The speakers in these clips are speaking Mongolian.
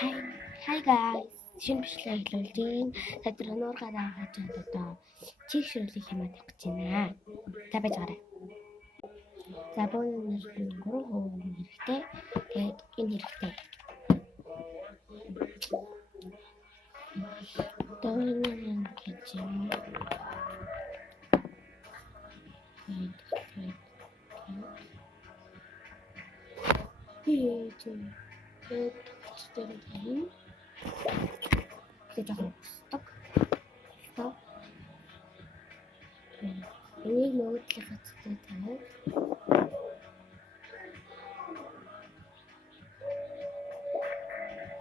Hi guys. Шинэ бичлэг хэлүүлжийн. Садар өнөр гараа хажууд одоо чих ширлэх юм авах гэж байна. За байж гараа. За бүүн 3% хэрэгтэй. Тэгээд энэ хэрэгтэй. Одоо энэ гэж юм. Энийг мөдлөх хэвчтэй тавиад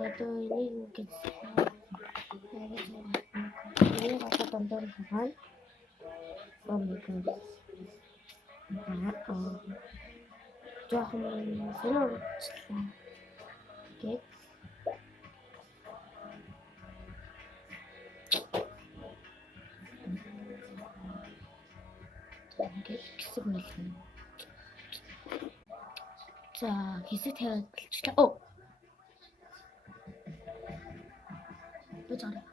одоо энийг ингэж энийг одоо дондор хагаад жоохон сонирхолтой гэж хэсэг байлгана. За хэсэг тавиад болчихлоо. Оо. Бож гараа.